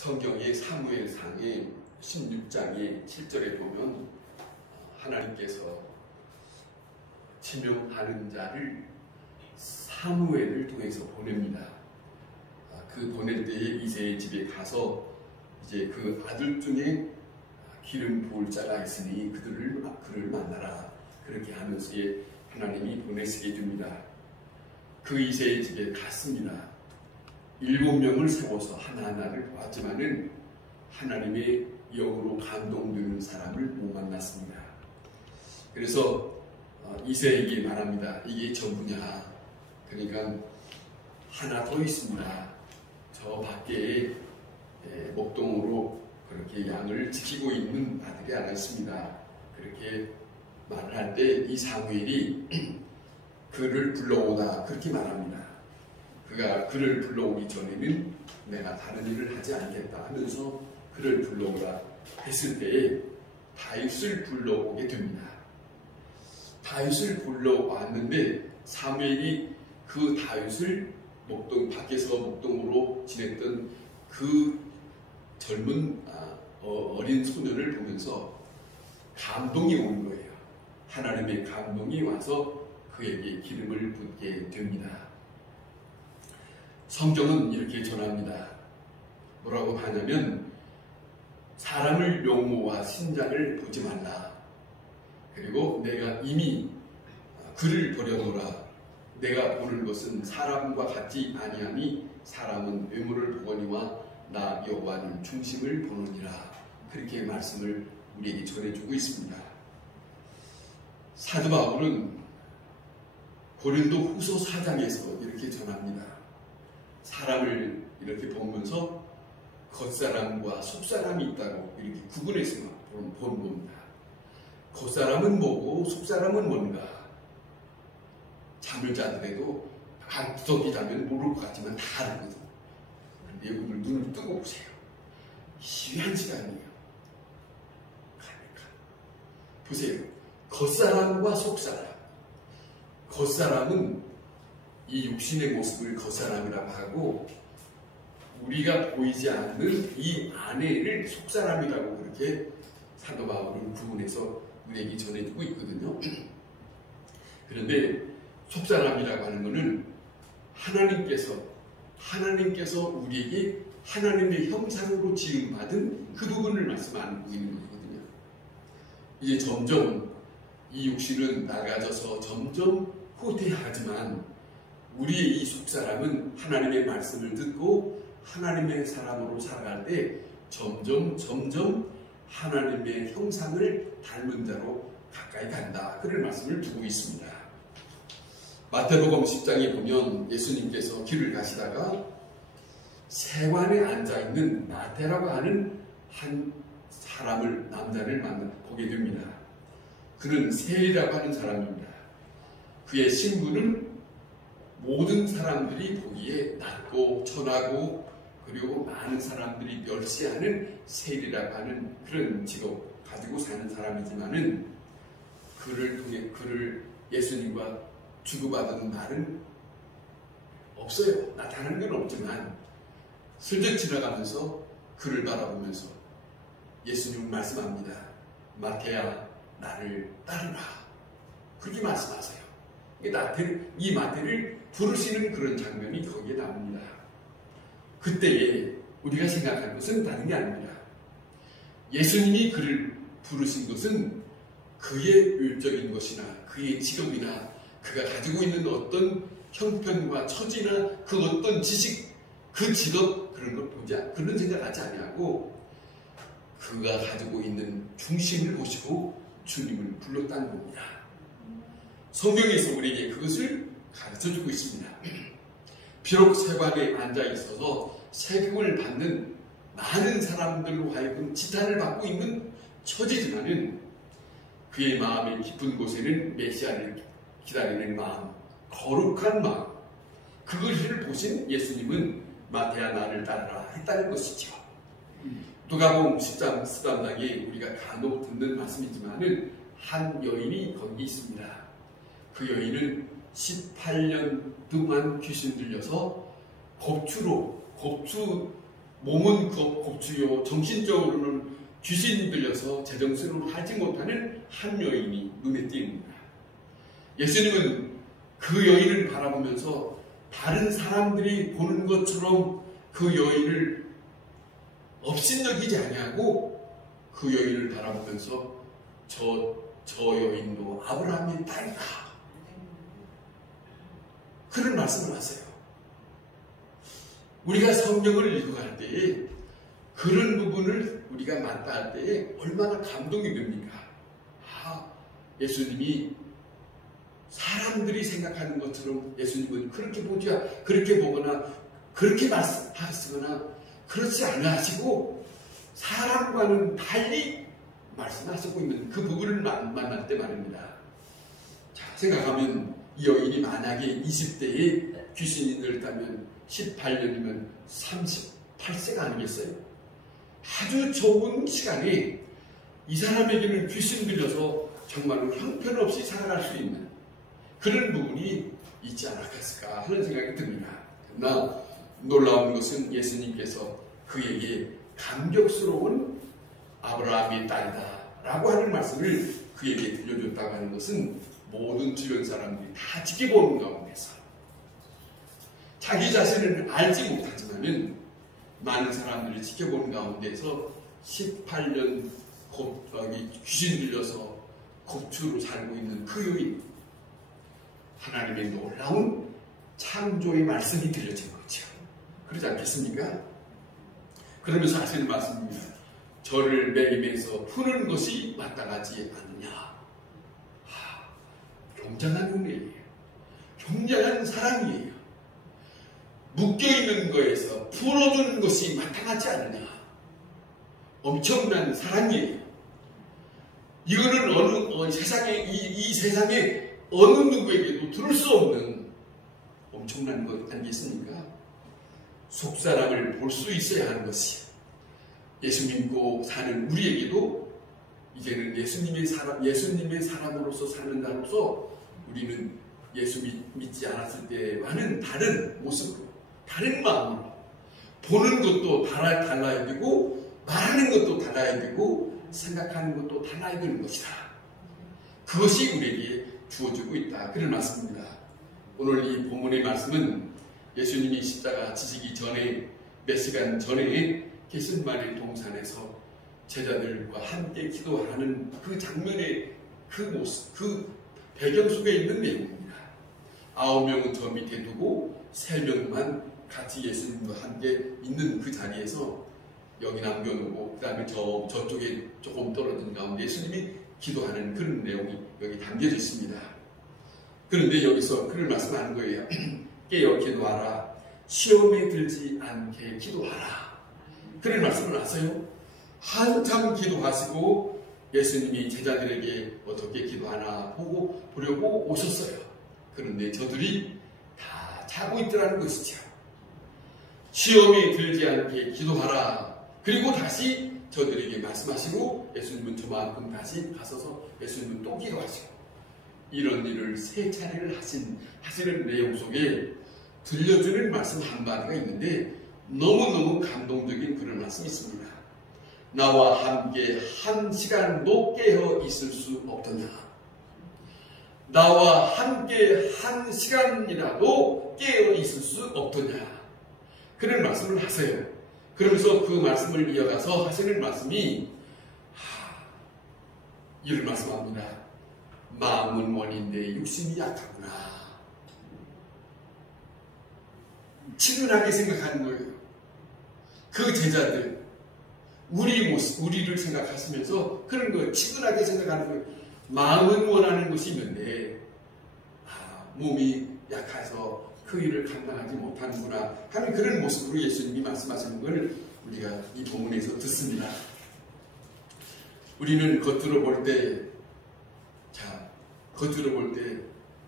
성경의 사무엘상의 16장의 7절에 보면 하나님께서 지명하는 자를 사무엘을 통해서 보냅니다. 그 보낼 때에 이새의 집에 가서 이제 그 아들 중에 기름 부을 자가 있으니 그를 만나라. 그렇게 하면서 하나님이 보내시게 됩니다. 그 이새의 집에 갔습니다. 7명을 세워서 하나하나를 보았지만은 하나님의 영으로 감동되는 사람을 못 만났습니다. 그래서 이새에게 말합니다. 이게 전부냐? 그러니까 하나 더 있습니다. 저 밖에 목동으로 그렇게 양을 지키고 있는 아들이 하나 있습니다. 그렇게 말을 할 때 이 사무엘이 그를 불러오다 그렇게 말합니다. 그가 그를 불러오기 전에는 내가 다른 일을 하지 않겠다 하면서 그를 불러오라 했을 때에 다윗을 불러오게 됩니다. 다윗을 불러왔는데 사무엘이 그 다윗을 밖에서 목동으로 지냈던 그 젊은 어린 소년을 보면서 감동이 오는 거예요. 하나님의 감동이 와서 그에게 기름을 붓게 됩니다. 성경은 이렇게 전합니다. 뭐라고 하냐면 사람을 용모와 신장을 보지 말라. 그리고 내가 이미 그를 버려놓으라. 내가 보는 것은 사람과 같지 아니하니 사람은 외모를 보거니와 나 여호와는 중심을 보느니라. 그렇게 말씀을 우리에게 전해주고 있습니다. 사도 바울은 고린도 후서 4장에서 이렇게 전합니다. 사람을 이렇게 보면서 겉사람과 속사람이 있다고 이렇게 구분해서 본 겁니다. 겉사람은 뭐고 속사람은 뭔가? 잠을 자더라도 구석이 자면 모를 것 같지만 다 알거든. 그런데 오늘 눈을 뜨고 보세요. 희귀한 시간이에요. 보세요. 겉사람과 속사람. 겉사람은 이 육신의 모습을 겉사람이라고 하고 우리가 보이지 않는 이 안에를 속사람이라고 그렇게 사도 바울은 구분해서 우리에게 전해주고 있거든요. 그런데 속사람이라고 하는 것은 하나님께서 우리에게 하나님의 형상으로 지음받은 그 부분을 말씀하고 있는 거거든요. 이제 점점 이 육신은 나가져서 점점 후퇴하지만 우리의 이 속사람은 하나님의 말씀을 듣고 하나님의 사람으로 살아갈 때 점점 하나님의 형상을 닮은 자로 가까이 간다. 그런 말씀을 두고 있습니다. 마태복음 10장에 보면 예수님께서 길을 가시다가 세관에 앉아있는 마태라고 하는 한 남자를 보게 됩니다. 그는 세리라고 하는 사람입니다. 그의 신분은 모든 사람들이 보기에 낮고 천하고 그리고 많은 사람들이 멸시하는 세리라고 하는 그런 직업 가지고 사는 사람이지만은 그를 예수님과 주고받은 말은 없어요. 나타나는 건 없지만 슬쩍 지나가면서 그를 바라보면서 예수님 말씀합니다. 마태야 나를 따르라. 그렇게 말씀하세요. 이 마태를 부르시는 그런 장면이 거기에 나옵니다. 그때에 우리가 생각할 것은 다른 게 아닙니다. 예수님이 그를 부르신 것은 그의 외적인 것이나 그의 직업이나 그가 가지고 있는 어떤 형편과 처지나 그 어떤 지식, 그 직업 그런 걸 그런 생각하지 아니하고 그가 가지고 있는 중심을 보시고 주님을 불렀다는 겁니다. 성경에서 우리에게 그것을 가르쳐주고 있습니다. 비록 세관에 앉아있어서 세금을 받는 많은 사람들로 하여금 지탄을 받고 있는 처지지만은 그의 마음의 깊은 곳에는 메시아를 기다리는 마음, 거룩한 마음, 그것을 보신 예수님은 마태야 나를 따르라 했다는 것이죠. 누가복음 10장 13장에 우리가 간혹 듣는 말씀이지만은 한 여인이 거기 있습니다. 그 여인은 18년 동안 귀신 들려서 곱추 몸은 곱주요 정신적으로는 귀신이 들려서 제정신으로 하지 못하는 한 여인이 눈에 띕니다. 예수님은 그 여인을 바라보면서 다른 사람들이 보는 것처럼 그 여인을 업신여기지 아니하고 그 여인을 바라보면서 저 여인도 아브라함의 딸이다. 그런 말씀을 하세요. 우리가 성경을 읽어갈 때에 그런 부분을 우리가 맞닿을 때에 얼마나 감동이 됩니까? 예수님이 사람들이 생각하는 것처럼 예수님은 그렇게 그렇게 보거나 그렇게 말씀하시거나 그렇지 않아 하시고 사람과는 달리 말씀하시고 있는 그 부분을 만날 때 말입니다. 자, 생각하면 이 여인이 만약에 20대에 귀신이 들었다면 18년이면 38세가 아니겠어요? 아주 좋은 시간에 이 사람에게는 귀신 들려서 정말로 형편없이 살아갈 수 있는 그런 부분이 있지 않았을까 하는 생각이 듭니다. 그러나 놀라운 것은 예수님께서 그에게 감격스러운 아브라함의 딸이다 라고 하는 말씀을 그에게 들려줬다고 하는 것은 모든 주변 사람들이 다 지켜보는 가운데서 자기 자신을 알지 못하지만은 많은 사람들이 지켜보는 가운데서 18년 귀신 들려서 곱추로 살고 있는 그 여인, 하나님의 놀라운 창조의 말씀이 들려진 거죠. 그러지 않겠습니까? 그러면서 하시는 말씀입니다. 저를 매이면서 푸는 것이 마땅하지 않느냐. 굉장한 은혜예요. 굉장한 사랑이에요. 묶여있는 거에서 풀어주는 것이 마땅하지 않느냐. 엄청난 사랑이에요. 이거는 세상에, 이 세상에 어느 누구에게도 들을 수 없는 엄청난 것 아니겠습니까? 속사람을 볼 수 있어야 하는 것이 예수 믿고 사는 우리에게도 이제는 예수님의 사람으로서 사는 자로서 우리는 예수 믿지 않았을 때와는 다른 모습으로, 다른 마음으로 보는 것도 달라야 되고 말하는 것도 달라야 되고 생각하는 것도 달라야 되는 것이다. 그것이 우리에게 주어지고 있다. 그런 말씀입니다. 오늘 이 본문의 말씀은 예수님이 십자가 지시기 전에 몇 시간 전에 게셈마네 동산에서 제자들과 함께 기도하는 그 장면의 그 모습, 그 배경 속에 있는 내용입니다. 9명은 저 밑에 두고 3명만 같이 예수님과 함께 있는 그 자리에서 여기 남겨놓고 그 다음에 저쪽에 조금 떨어진 가운데 예수님이 기도하는 그런 내용이 여기 담겨져 있습니다. 그런데 여기서 그를 말씀하는 거예요. 깨어 기도하라. 시험에 들지 않게 기도하라. 그런 말씀을 하세요. 한참 기도하시고 예수님이 제자들에게 어떻게 기도하나 보려고 오셨어요. 그런데 저들이 다 자고 있더라는 것이죠. 시험에 들지 않게 기도하라. 그리고 다시 저들에게 말씀하시고 예수님은 저만큼 다시 가서서 예수님은 또 기도하시고 이런 일을 3차례를 하시는 내용 속에 들려주는 말씀 한마디가 있는데 너무너무 감동적인 그런 말씀이 있습니다. 나와 함께 1시간도 깨어 있을 수 없더냐. 나와 함께 1시간이라도 깨어 있을 수 없더냐. 그런 말씀을 하세요. 그러면서 그 말씀을 이어가서 하시는 말씀이 이런 말씀합니다. 마음은 원인데 육신이 약하구나. 치근하게 생각하는 거예요. 그 제자들, 우리를 생각하시면서 그런 거예요. 치근하게 생각하는 거예요. 마음은 원하는 것이 있는데 몸이 약해서 그 일을 감당하지 못하는구나 하는 그런 모습으로 예수님이 말씀하시는 걸 우리가 이 본문에서 듣습니다. 우리는 겉으로 볼 때,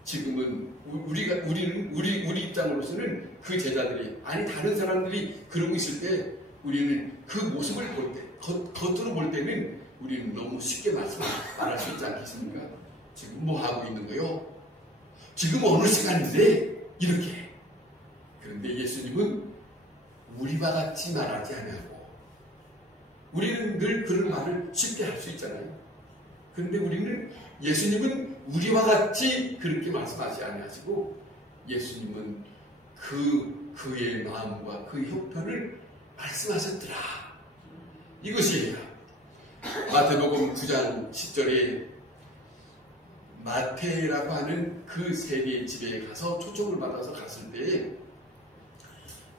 지금은 우리 입장으로서는 그 제자들이 다른 사람들이 그러고 있을 때 우리는 그 모습을 볼 때, 겉으로 볼 때는 우리는 너무 쉽게 말할 수 있지 않겠습니까? 지금 뭐 하고 있는 거요? 지금 어느 시간인데? 이렇게. 그런데 예수님은 우리와 같이 말하지 않냐고. 우리는 늘 그런 말을 쉽게 할 수 있잖아요. 그런데 우리는 예수님은 우리와 같이 그렇게 말씀하지 않으시고 예수님은 그의 마음과 그 형편을 말씀하셨더라. 이것이에요. 마태복음 9장 10절에 마태라고 하는 그 세리의 집에 가서 초청을 받아서 갔을 때에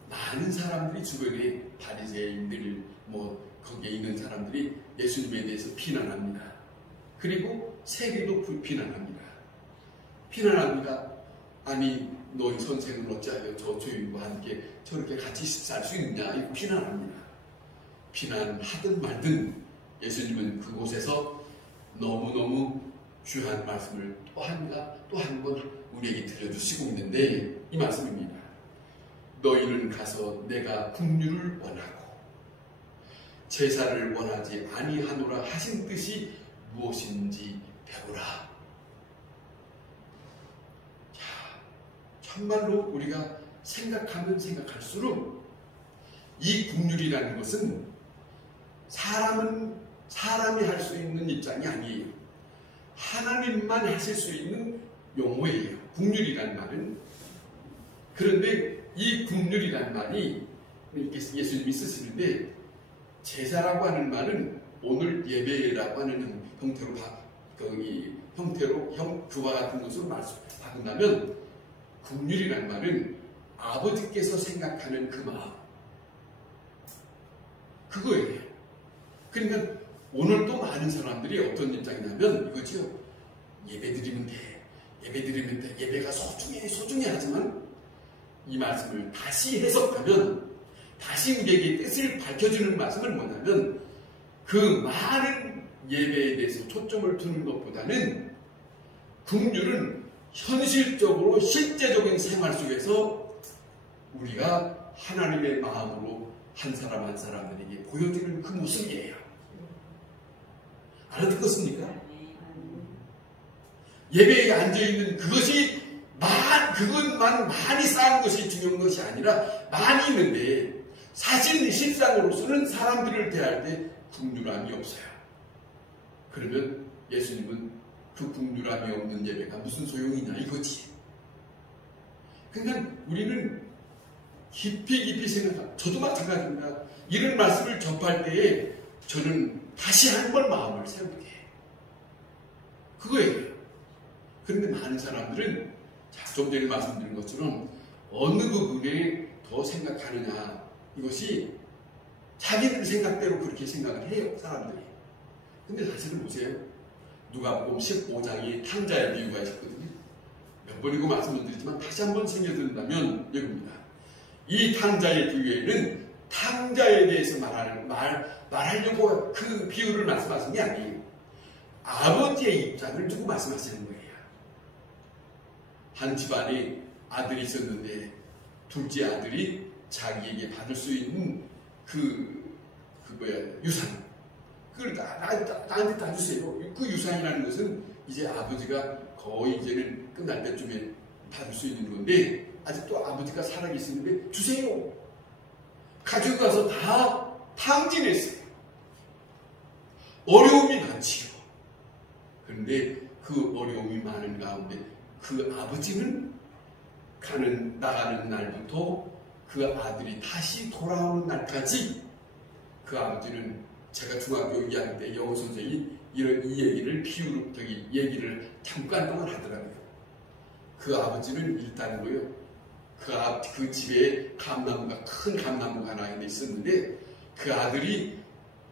많은 사람들이 주변에 바리새인들 거기에 있는 사람들이 예수님에 대해서 비난합니다. 그리고 세리도 비난합니다. 아니 너희 선생은 어찌하여 저 주인과 함께 저렇게 같이 살 수 있느냐 이거 비난합니다. 비난하든 말든 예수님은 그곳에서 너무너무 귀한 말씀을 또 한 번 우리에게 들려주시고 있는데 이 말씀입니다. 너희는 가서 내가 긍휼을 원하고 제사를 원하지 아니하노라 하신 뜻이 무엇인지 배우라. 자, 정말로 우리가 생각하면 생각할수록 이 긍휼이라는 것은 사람이 할 수 있는 입장이 아니에요. 하나님만 하실 수 있는 용어예요. 긍휼이라는 말은. 그런데 이 긍휼이라는 말이 예수님이 쓰시는데 제사라고 하는 말은 오늘 예배라고 하는 형태로 그와 같은 것으로 바꾼다면 긍휼이라는 말은 아버지께서 생각하는 그 마음 그거예요. 그러니까 오늘도 많은 사람들이 어떤 입장이냐면 이거죠. 예배드리면 돼. 예배가 소중해 하지만 이 말씀을 다시 해석하면 다시 우리에게 뜻을 밝혀주는 말씀은 뭐냐면 그 많은 예배에 대해서 초점을 두는 것보다는 긍휼은 현실적으로 실제적인 생활 속에서 우리가 하나님의 마음으로 한 사람 한 사람들에게 보여주는 그 모습이에요. 알아듣겠습니까? 예배에 앉아있는 그것만 많이 쌓은 것이 중요한 것이 아니라 많이 있는데 사실 실상으로서는 사람들을 대할 때 긍휼함이 없어요. 그러면 예수님은 그 긍휼함이 없는 예배가 무슨 소용이냐 이거지. 그러니까 우리는 깊이 생각합니다. 저도 마찬가지입니다. 이런 말씀을 접할 때에 저는 다시 한번 마음을 세우게 해요. 그거예요. 그런데 많은 사람들은 좀 전에 말씀드린 것처럼 어느 부분에 더 생각하느냐 이것이 자기들 생각대로 그렇게 생각을 해요. 사람들이. 근데 사실은 보세요. 누가복음 15장에 탕자의 비유가 있었거든요. 몇 번이고 말씀을 드리지만 다시 한번 생겨든다면 여기입니다. 이 탕자의 비유에는 탕자에 대해서 말하려고 그 비유를 말씀하신 게 아니에요. 아버지의 입장을 두고 말씀하시는 거예요. 한 집안에 아들이 있었는데 둘째 아들이 자기에게 받을 수 있는 유산 그걸 나한테 다 주세요. 그 유산이라는 것은 이제 아버지가 거의 이제는 끝날 때쯤에 받을 수 있는 건데 아직도 아버지가 살아계시는데 주세요. 가지고 가서 다 탕진했어요. 어려움이 많지요. 그런데 그 어려움이 많은 가운데 그 아버지는 나가는 날부터 그 아들이 다시 돌아오는 날까지 그 아버지는 제가 중학교 2학년 때 영어 선생님이 이 얘기를 잠깐 동안 하더라고요. 그 아버지는 일단으로요. 그 집에 큰 감나무가 하나 있었는데 그 아들이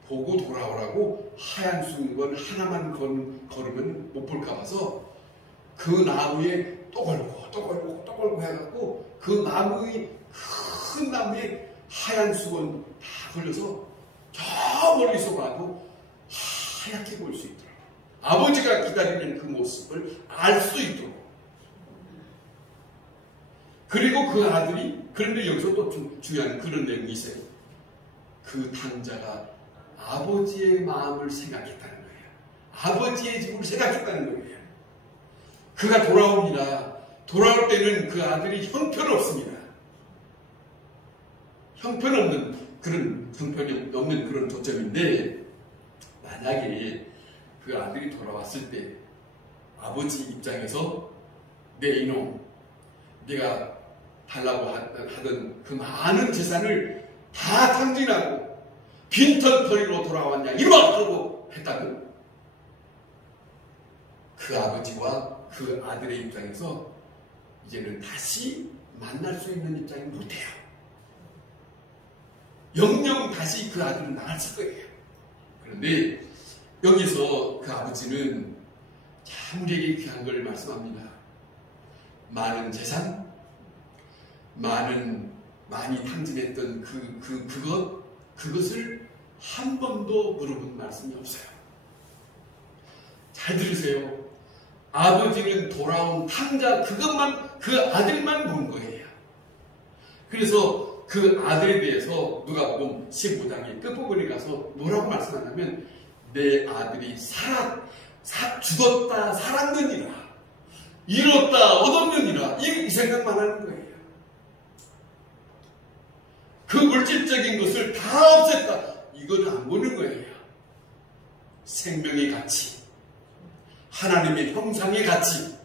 보고 돌아오라고 하얀 수건 하나만 걸으면 못 볼까 봐서 그 나무에 또 걸고 해갖고 그 큰 나무에 하얀 수건 다 걸려서 저 멀리서 봐도 하얗게 보일 수 있더라고요. 아버지가 기다리는 그 모습을 알 수 있도록. 그리고 그 아들이 그런데 여기서 또 중요한 그런 내용이 있어요. 그 탕자가 아버지의 마음을 생각했다는 거예요. 아버지의 집을 생각했다는 거예요. 그가 돌아옵니다. 돌아올 때는 그 아들이 형편없습니다. 형편없는 그런 조점인데, 만약에 그 아들이 돌아왔을 때 아버지 입장에서 내 이놈, 네가 달라고 하던 그 많은 재산을 다 탕진하고 빈털터리로 돌아왔냐 이놈아! 그러고 했다면 그 아버지와 그 아들의 입장에서 이제는 다시 만날 수 있는 입장이 못해요. 영영 다시 그 아들은 나갔을 거예요. 그런데 여기서 그 아버지는 참 우리에게 귀한 걸 말씀합니다. 많은 재산, 많이 탕진했던 그것을 한 번도 물어본 말씀이 없어요. 잘 들으세요. 아버지는 돌아온 탕자 그 아들만 본 거예요. 그래서 그 아들에 대해서 누가복음 15장의 끝부분에 가서 뭐라고 말씀하냐면 내 아들이 죽었다 살았느니라, 잃었다 얻었느니라, 이 생각만 하는 거예요. 그 물질적인 것을 다 없앴다, 이건 안 보는 거예요. 생명의 가치, 하나님의 형상의 가치,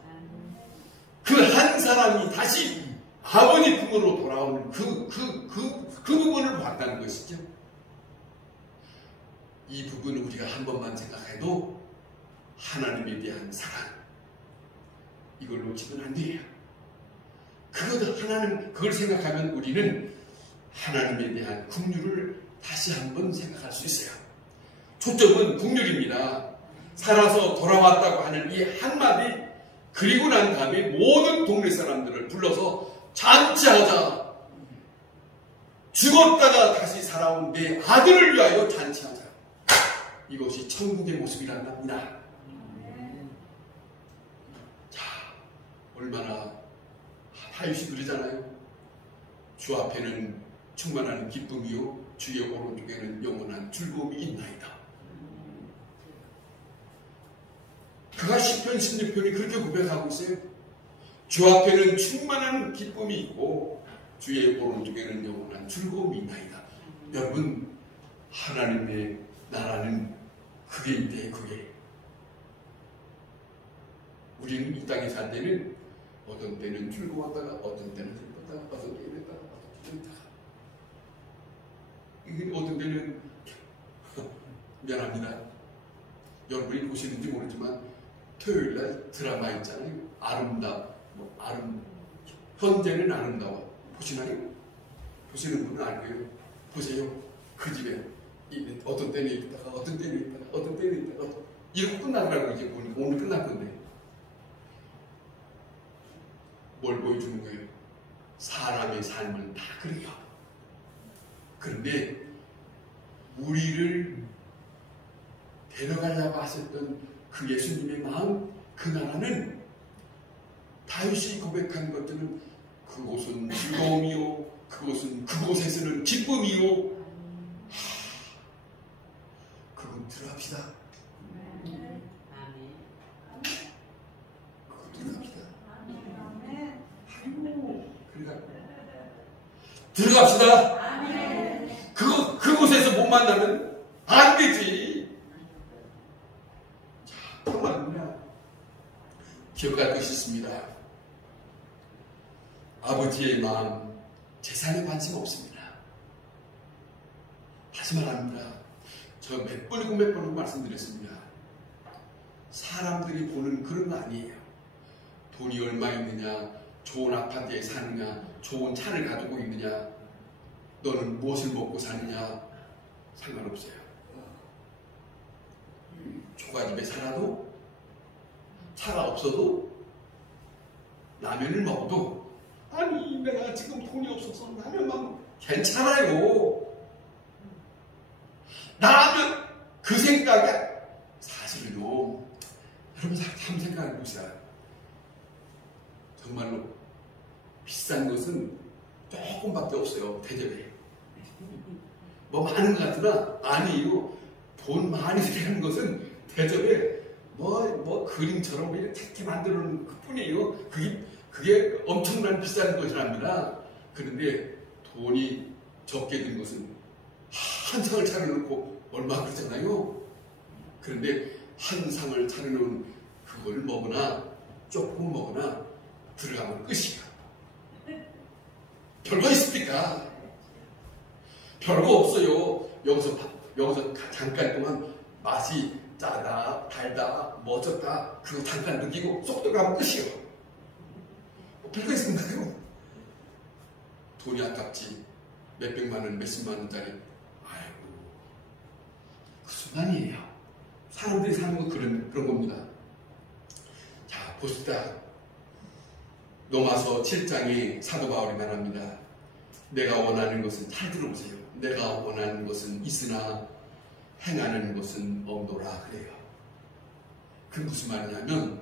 그 한 사람이 다시 아버지 품으로 돌아오는 그 부분을 봤다는 것이죠. 이 부분을 우리가 한 번만 생각해도 하나님에 대한 사랑, 이걸 놓치면 안 돼요. 그걸 생각하면 우리는 하나님에 대한 긍휼을 다시 한번 생각할 수 있어요. 초점은 긍휼입니다. 살아서 돌아왔다고 하는 이 한마디, 그리고 난 다음에 모든 동네 사람들을 불러서 잔치하자. 죽었다가 다시 살아온 내 아들을 위하여 잔치하자. 이것이 천국의 모습이란 말입니다. 자, 얼마나 다윗이 그러잖아요. 주 앞에는 충만한 기쁨이요 주의 오른쪽에는 영원한 즐거움이 있나이다. 그가 시편 16편이 그렇게 고백하고 있어요. 주 앞에는 충만한 기쁨이 있고 주의 오른쪽에는 영원한 즐거움이 있나이다. 여러분, 하나님의 나라는 그게 있대. 그게 우리는 이 땅에 살 때는 어떤 때는 즐거웠다가 어떤 때는 슬펐다가 어떤 때는 했다가 어떤 때는 했다가, 어떤 때는 미안합니다. 여러분이 보시는지 모르지만 토요일날 드라마 있잖아요. 현재는 아름다워. 보시나요? 보시는 분은 알 거예요. 보세요. 그 집에 어떤 때는 있다가 어떤 때는 있다가 어떤 때는 있다가 이렇게 끝나더라고. 이제 오늘 끝날 건데 뭘 보여주는 거예요? 사람의 삶은 다 그래요. 그런데 우리를 데려가려고 하셨던 그 예수님의 마음, 그 나라는 다윗이 고백한 것들은 그곳은 즐거움이요, 그곳에서는 기쁨이요. 그건 들어갑시다. 그거 들어갑시다. 아이고, 들어갑시다. 그곳에서 못 만나면 안 되지. 자, 정말입니다. 기억할 것이 있습니다. 아버지의 마음, 재산에 관심 없습니다. 하지만 합니다. 저 몇 번이고 말씀드렸습니다. 사람들이 보는 그런 거 아니에요. 돈이 얼마 있느냐, 좋은 아파트에 사느냐, 좋은 차를 가지고 있느냐, 너는 무엇을 먹고 사느냐, 상관없어요. 초가집에 살아도, 차가 없어도, 라면을 먹어도, 아니 내가 지금 돈이 없어서 라면만 괜찮아요. 라면 그 생각에 사실은요, 여러분 참 생각해 보세요. 정말로 비싼 것은 조금밖에 없어요. 대접에 뭐 많은 것 같으나 아니에요. 돈 많이 들이는 것은 대접에 뭐 그림처럼 이렇게 만들어 놓은 것 뿐이에요. 그게 엄청난 비싼 것이랍니다. 그런데 돈이 적게 든 것은 한 상을 차려놓고 얼마 그러잖아요. 그런데 한 상을 차려놓은 그걸 먹으나 조금 먹으나 들어가면 끝이야. 별거 있습니까? 별거 없어요. 여기서 잠깐 동안 맛이 짜다, 달다, 멋졌다, 그거 잠깐 느끼고 쏙 들어가면 끝이요. 별거 있습니까요? 돈이 아깝지. 몇백만 원, 몇십만 원짜리. 아이고, 그 순간이에요. 사람들이 사는 건 그런 겁니다. 자, 봅시다. 로마서 7장에 사도 바울이 말합니다. 내가 원하는 것은, 잘 들어보세요. 내가 원하는 것은 있으나 행하는 것은 없노라 그래요. 그 무슨 말이냐면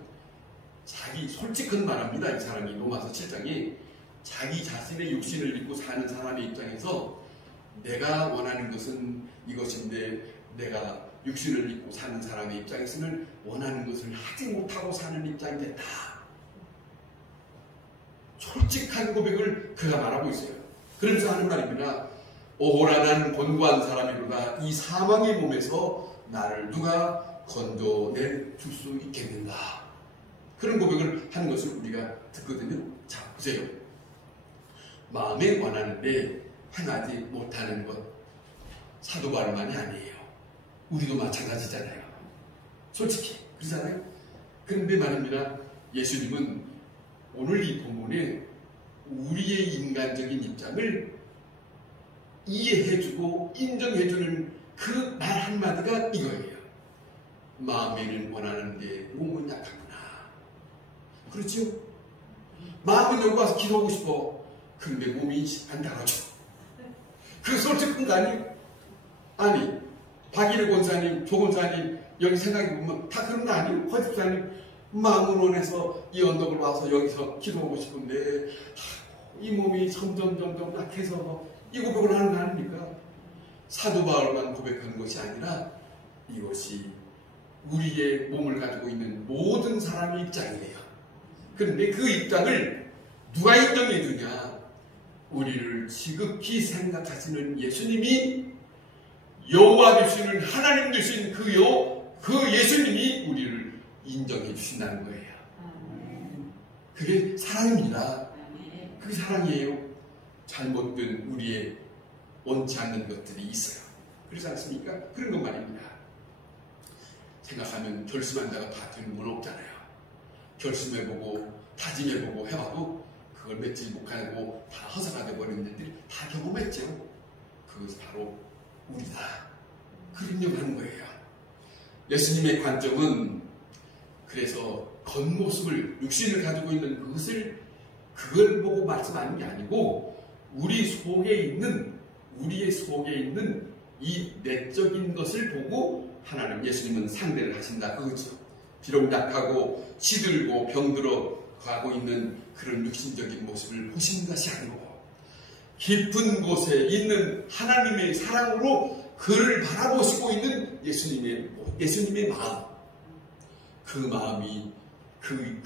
자기 솔직한 말합니다. 이 사람이 로마서 7장에 자기 자신의 육신을 입고 사는 사람의 입장에서 내가 원하는 것은 이것인데 내가 육신을 입고 사는 사람의 입장에서는 원하는 것을 하지 못하고 사는 입장이 됐다. 솔직한 고백을 그가 말하고 있어요. 그러면서 하는 말입니다. 오호라 나는 곤고한 사람이로다. 이 사망의 몸에서 나를 누가 건져내 줄 수 있겠는가. 그런 고백을 하는 것을 우리가 듣거든요. 자, 보세요. 마음에 원하는데 행하지 못하는 것, 사도 바울만이 아니에요. 우리도 마찬가지잖아요. 솔직히 그러잖아요. 그런데 말입니다. 예수님은 오늘 이 본문에 우리의 인간적인 입장을 이해해주고 인정해주는 그 말 한마디가 이거예요. 마음에는 원하는데 몸은 약하구나. 그렇죠? 마음은 여기 와서 기도하고 싶어. 그런데 몸이 안 나가죠. 그 솔직한 거 아니에요? 아니, 박일의 권사님, 조 권사님 여기 생각해보면 다 그런 거 아니에요? 허집사님 마음을 원해서 이 언덕을 와서 여기서 기도하고 싶은데 이 몸이 점점 약해서 이 고백을 하는 거 아닙니까? 사도 바울만 고백하는 것이 아니라 이것이 우리의 몸을 가지고 있는 모든 사람의 입장이에요. 그런데 그 입장을 누가 인정해 주냐? 우리를 지극히 생각하시는 예수님이, 여호와 되시는 하나님 되신 그 예수님이 우리를 인정해 주신다는 거예요. 그게 사랑입니다. 그게 사랑이에요. 잘못된 우리의 원치 않는 것들이 있어요. 그렇지 않습니까? 그런 것 말입니다. 생각하면 결심한 자가 다 되는 건 없잖아요. 결심해보고 다짐해보고 해봐도 그걸 며칠 못하고 다 허사가 돼버리는 일들이 다 경험했죠. 그것이 바로 우리다. 그런 얘기를 하는 거예요. 예수님의 관점은 그래서 겉모습을, 육신을 가지고 있는 그걸 보고 말씀하는 게 아니고 우리의 속에 있는 이 내적인 것을 보고 하나님 예수님은 상대를 하신다. 그거죠. 비록 약하고 시들고 병들어 가고 있는 그런 육신적인 모습을 보시는 것이 아니고 깊은 곳에 있는 하나님의 사랑으로 그를 바라보시고 있는 예수님의 마음, 그 마음이 그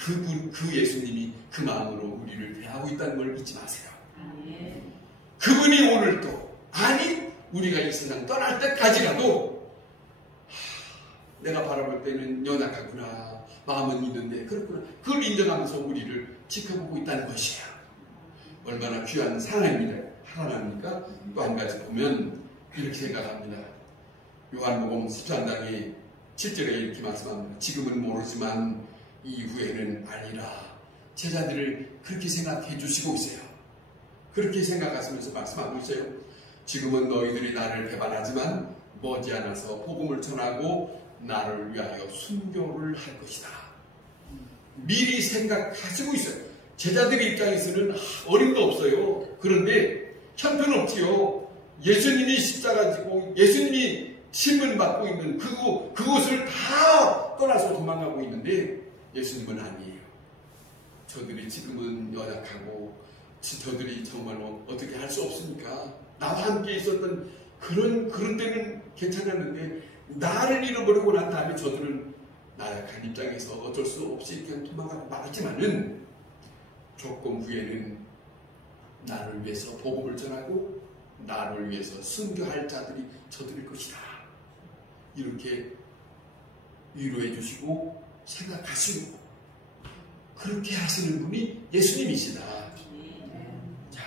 예수님이 그 마음으로 우리를 대하고 있다는 걸 잊지 마세요. 그분이 오늘도, 아니 우리가 이 세상 떠날 때까지라도 내가 바라볼 때는 연약하구나, 마음은 있는데 그렇구나, 그걸 인정하면서 우리를 지켜보고 있다는 것이야. 얼마나 귀한 사랑입니까? 또 한 가지 보면 이렇게 생각합니다. 요한복음 13장에 7절에 이렇게 말씀합니다. 지금은 모르지만 이후에는 아니라. 제자들을 그렇게 생각해 주시고 있어요. 그렇게 생각하시면서 말씀하고 있어요. 지금은 너희들이 나를 배반하지만 머지않아서 복음을 전하고 나를 위하여 순교를 할 것이다. 미리 생각하시고 있어요. 제자들 입장에서는 어림도 없어요. 그런데 형편없지요. 예수님이 십자가 지고 예수님이 심을 받고 있는 그곳을 다 떠나서 도망가고 있는데 예수님은 아니에요. 저들이 지금은 연약하고 저들이 정말로 어떻게 할 수 없으니까 나와 함께 있었던 그런 때는 괜찮았는데 나를 잃어버리고 난 다음에 저들은 나약한 입장에서 어쩔 수 없이 그냥 도망가고 말았지만은 조금 후에는 나를 위해서 복음을 전하고 나를 위해서 순교할 자들이 저들일 것이다. 이렇게 위로해 주시고 생각하시고 그렇게 하시는 분이 예수님이시다. 자,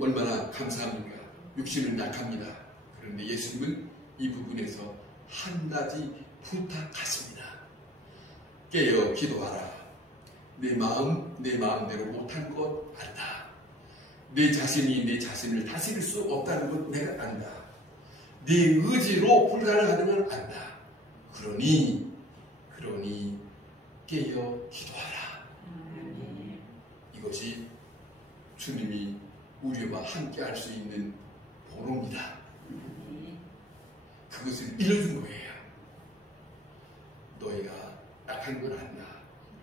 얼마나 감사합니까? 육신은 약합니다. 그런데 예수님은 이 부분에서 한 가지 부탁하십니다. 깨어 기도하라. 내 마음대로 못한 것 안다. 내 자신이 내 자신을 다스릴 수 없다는 것 내가 안다. 내 의지로 불가능하다는 걸 안다. 그러니 깨어 기도하라. 이것이 주님이 우리와 함께 할 수 있는 번호입니다. 그것을 일러준 거예요. 너희가 약한 건 안다.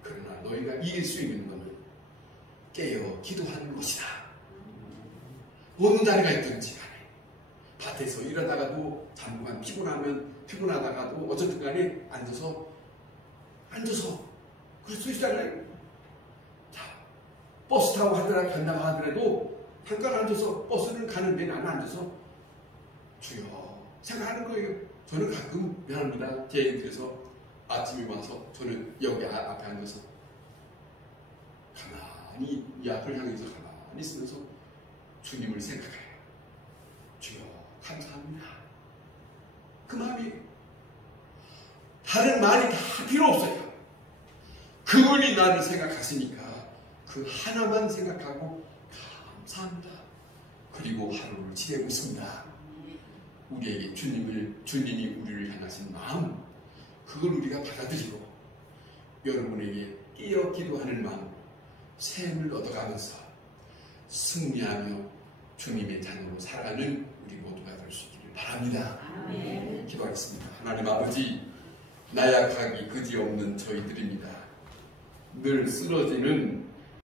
그러나 너희가 이길 수 있는 것은 깨어 기도하는 것이다. 어느 자리가 있든지 간에 밭에서 일하다가도 잠깐 피곤하다가도 어쨌든 간에 앉아서 그럴 수 있잖아요. 자, 버스 타고 간다고 하더라도 잠깐 앉아서 버스를 가는데 나는 앉아서 주여 생각하는 거예요. 저는 가끔 미안합니다. 제 인터에서 아침에 와서 저는 여기 앞에 앉아서 가만히 이 앞을 향해서 가만히 있으면서 주님을 생각해요. 주여 감사합니다. 그 마음이 다른 말이 다 필요 없어요. 그분이 나를 생각하시니까 그 하나만 생각하고 감사합니다. 그리고 하루를 지내고 있습니다. 우리에게 주님이 우리를 향하신 마음, 그걸 우리가 받아들이고 여러분에게 깨어 기도하는 마음, 샘을 얻어가면서 승리하며 주님의 자녀로 살아가는 우리 모두가 될 수 있기를 바랍니다. 기도하겠습니다. 하나님 아버지, 나약하기 그지없는 저희들입니다. 늘 쓰러지는